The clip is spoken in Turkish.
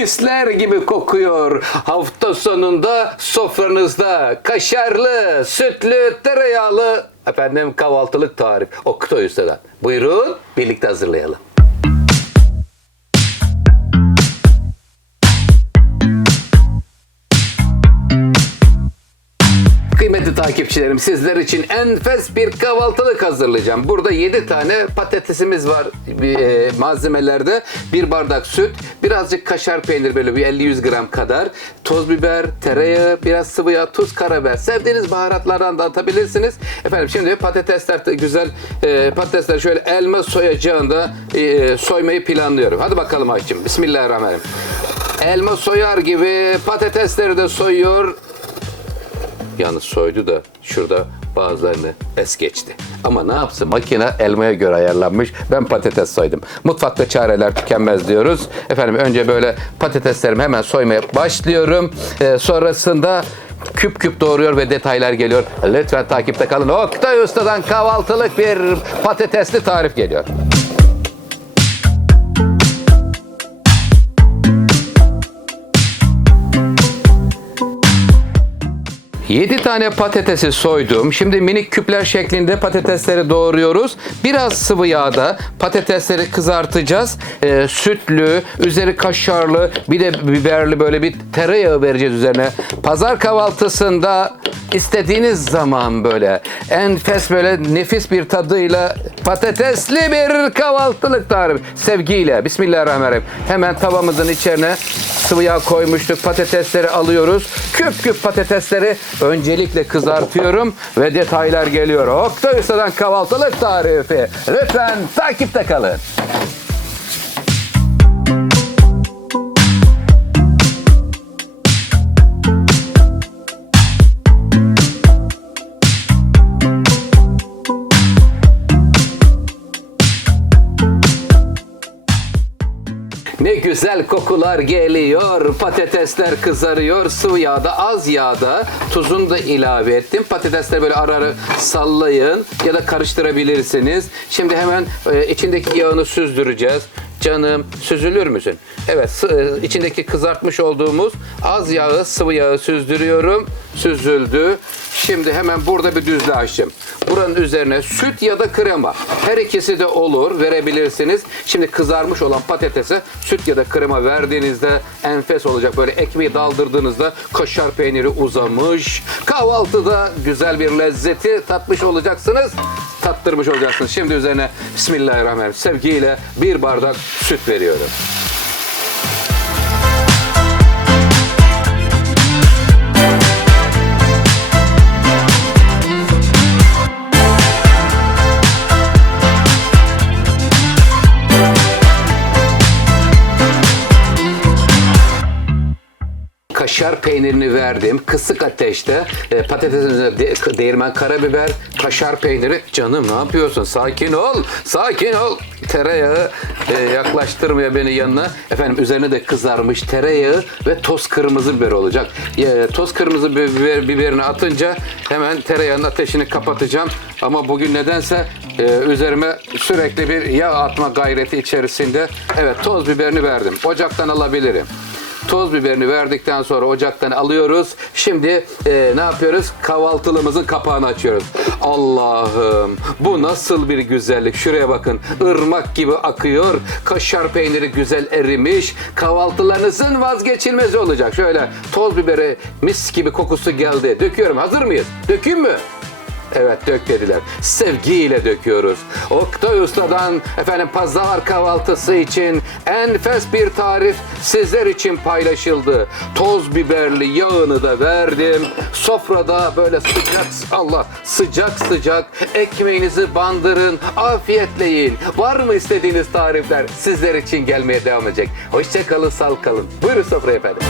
misler gibi kokuyor. Hafta sonunda sofranızda kaşarlı, sütlü, tereyağlı efendim kahvaltılık tarif Oktay Usta'dan. Buyurun birlikte hazırlayalım. Takipçilerim sizler için enfes bir kahvaltılık hazırlayacağım. Burada 7 tane patatesimiz var e, malzemelerde. Bir bardak süt, birazcık kaşar peynir böyle bir 50-100 gram kadar. Toz biber, tereyağı, biraz sıvı yağ, tuz, karabiber. Sevdiğiniz baharatlardan da atabilirsiniz. Efendim şimdi patatesler de güzel e, patatesler şöyle elma soyacağında e, soymayı planlıyorum. Hadi bakalım Ayçim. Bismillahirrahmanirrahim. Elma soyar gibi patatesleri de soyuyor. Yalnız soydu da şurada bazılarını es geçti. Ama ne yapsın makine elmaya göre ayarlanmış. Ben patates soydum. Mutfakta çareler tükenmez diyoruz. Efendim önce böyle patateslerimi hemen soymaya başlıyorum. Ee, sonrasında küp küp doğruyor ve detaylar geliyor. Lütfen takipte kalın. Oktay Usta'dan kahvaltılık bir patatesli tarif geliyor. Yedi tane patatesi soydum. Şimdi minik küpler şeklinde patatesleri doğruyoruz. Biraz sıvı yağda patatesleri kızartacağız. Ee, sütlü, üzeri kaşarlı, bir de biberli böyle bir tereyağı vereceğiz üzerine. Pazar kahvaltısında istediğiniz zaman böyle enfes böyle nefis bir tadıyla patatesli bir kahvaltılık tarifi. Sevgiyle. Bismillahirrahmanirrahim. Hemen tavamızın içine sıvı yağ koymuştuk. Patatesleri alıyoruz. Küp küp patatesleri öncelikle kızartıyorum ve detaylar geliyor. Oktay Usta'dan kahvaltılık tarifi. Lütfen takipte kalın. Ne güzel kokular geliyor. Patatesler kızarıyor. Sıvı yağda, az yağda tuzunu da ilave ettim. Patatesleri böyle ara ara sallayın ya da karıştırabilirsiniz. Şimdi hemen e, içindeki yağını süzdüreceğiz. Canım süzülür müsün? Evet e, içindeki kızartmış olduğumuz az yağı sıvı yağı süzdürüyorum. Süzüldü. Şimdi hemen burada bir düzle açtım. Buranın üzerine süt ya da krema. Her ikisi de olur verebilirsiniz. Şimdi kızarmış olan patatese süt ya da krema verdiğinizde enfes olacak. Böyle ekmeği daldırdığınızda kaşar peyniri uzamış. Kahvaltıda güzel bir lezzeti tatmış olacaksınız. Tattırmış olacaksınız. Şimdi üzerine Bismillahirrahmanirrahim sevgiyle bir bardak süt veriyorum. Kaşar peynirini verdim. Kısık ateşte e, patatesin üzerine de- değirmen karabiber, kaşar peyniri. Canım ne yapıyorsun? Sakin ol. Sakin ol. Tereyağı e, yaklaştırmaya beni yanına. Efendim üzerine de kızarmış tereyağı ve toz kırmızı biber olacak. E, toz kırmızı biber, biberini atınca hemen tereyağının ateşini kapatacağım. Ama bugün nedense e, üzerime sürekli bir yağ atma gayreti içerisinde. Evet toz biberini verdim. Ocaktan alabilirim. Toz biberini verdikten sonra ocaktan alıyoruz. Şimdi e, ne yapıyoruz? Kahvaltılığımızın kapağını açıyoruz. Allah'ım bu nasıl bir güzellik. Şuraya bakın. Irmak gibi akıyor. Kaşar peyniri güzel erimiş. Kahvaltılarınızın vazgeçilmezi olacak. Şöyle toz biberi mis gibi kokusu geldi. Döküyorum. Hazır mıyız? Dökeyim mi? Evet dök dediler. Sevgiyle döküyoruz. Oktay Usta'dan efendim pazar kahvaltısı için enfes bir tarif sizler için paylaşıldı. Toz biberli yağını da verdim. Sofrada böyle sıcak Allah sıcak sıcak ekmeğinizi bandırın. Afiyetle yiyin. Var mı istediğiniz tarifler sizler için gelmeye devam edecek. Hoşçakalın sağ kalın. Buyurun sofraya efendim.